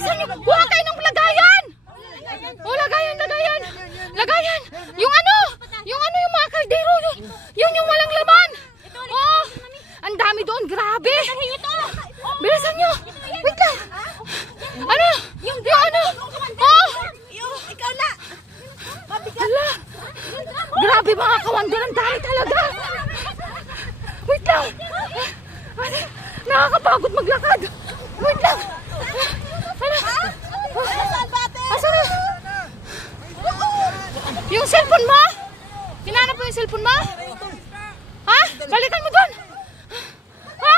Bilisan nyo! Kuha kayo ng lagayan! Oh, lagayan! Lagayan! Yung ano? Yung mga kaldero! Yun yung walang laman! Oh! Ang dami doon! Grabe! Bilisan nyo! Wait lang! Ano? Yung ano? Oh! Ikaw na! Hala! Grabe mga kawander! Ang dami talaga! Wait lang! Nakakapagod maglakad! Wait lang! Asan na? Yung cellphone mo? Hinanap mo yung cellphone mo? Ha? Balikan mo doon! Ha?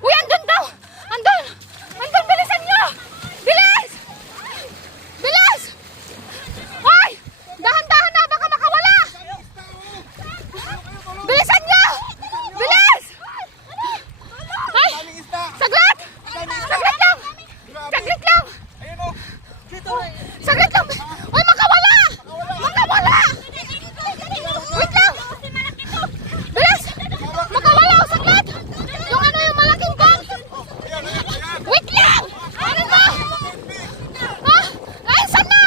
Uy, andun daw! Andun! Andun! Bilisan nyo! Bilis! Bilis! Hoy! Dahan-dahan na! Baka makawala! Bilisan nyo! Bilis! Ay! Saglit! Saglit lang! Saglit lang! Saglit lang! Uy, makawala! Makawala! Wait lang! Bilis! Makawala! Saglit! Yung ano yung malaking bag! Wait lang! Ano ba? Ha? Ay, saan na?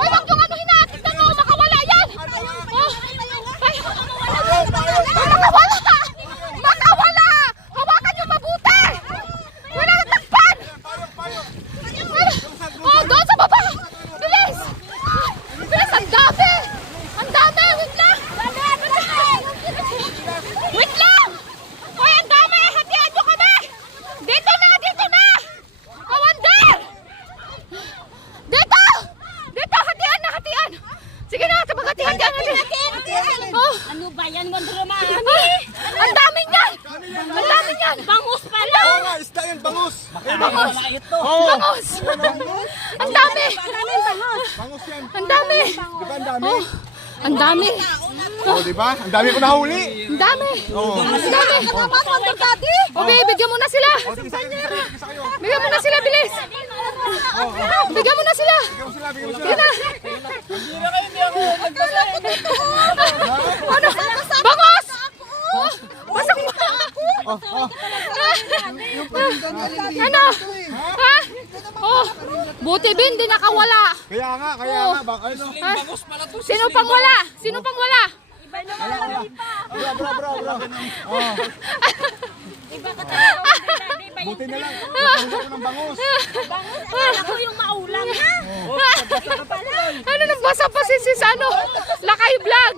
Uy, wag yung ano hinakit mo! Makawala yan! Oh! Ay! Makawala! Makawala! Hawakan yung mabuti! Wala nang takpan! Oh, doon sa baba! Bilis! Bilis! Ang dami! Ang dami! Wait lang! Wait lang! Hoy, ang dami! Hatian nyo kami! Dito na! Dito na! Kawander! Dito! Dito! Hatian na! Hatian! Sige na! Hatian natin! Oh! Ano ba yan, Wonderman? Ang dami niyan! Ang dami niyan! Bangus pala! Oo nga, isda yun, bangus. Bangus! Oo. Bangus! Ang dami! Bangus yan. Ang dami! Di ba ang dami? Oh! Ang dami! Oo, di ba? Ang dami ko nahuli. Ang dami! Oo. Ang dami! O, babe, bigyan mo na sila! Isa kayo. Bigyan mo na sila, bilis! Bigyan mo na sila! Bigyan mo sila, bigyan mo Sige sila. na! Ano? Bangos! Basang mo! Ano? Ha? Oh, buti bin, di nakawala. Kaya nga. Baka ano? Ha? Sino pang wala? Sino pang wala? Bro. Oh. Buti na lang. Nagkaroon ako ng bangus. Ako yung maulam na! Ano nang basa pa si ano? Lakay vlog.